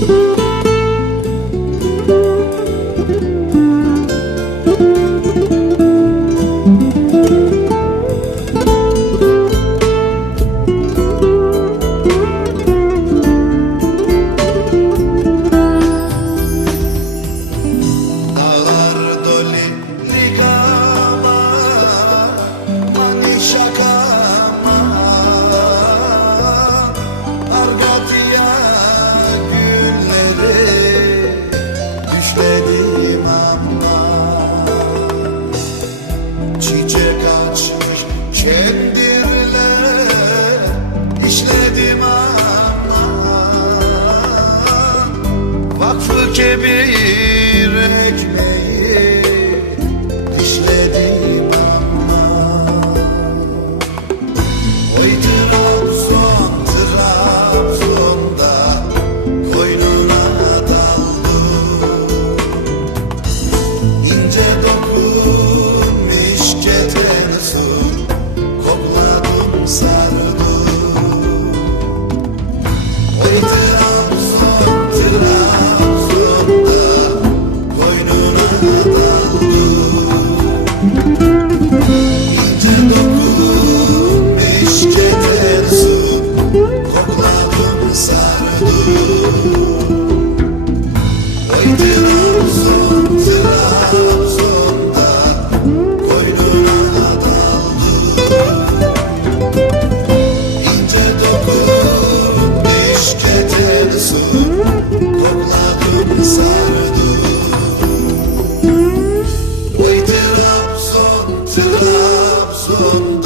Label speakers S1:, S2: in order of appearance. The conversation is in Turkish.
S1: Música Vakfı kebir ekmeği Trabzon, Trabzon